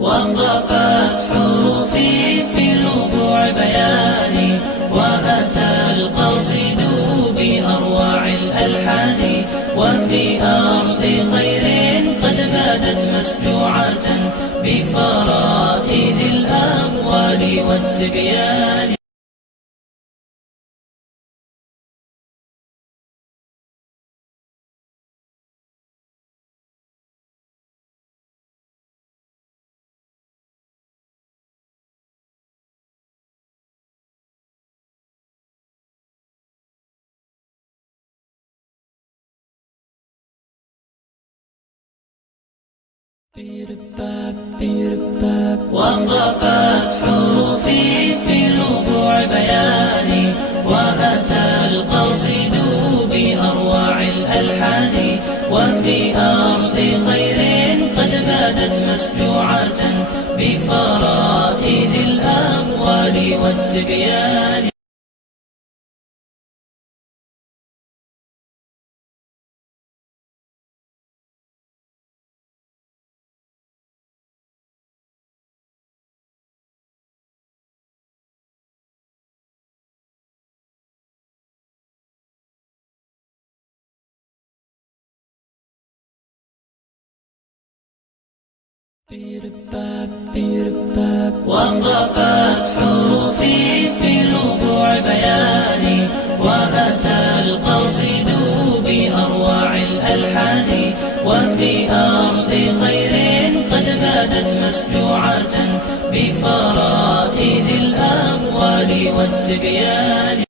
وقفت حروفي في ربوع بياني، وأتى القصيد بأروع الألحان، وفي أرض خير قد بادت مسجوعة بفرائد الأقوال والتبيان. وقفت حروفي في ربوع بياني، وأتى القصيد بأروع الألحان، وفي أرض خير قد بادت مسجوعة بفرائد الأقوال والتبيان. وقفت حروفي في ربوع بياني، وأتى القصيد بأروع الألحان، وفي أرض خير قد بادت مسجوعة بفرائد الأقوال والتبيان.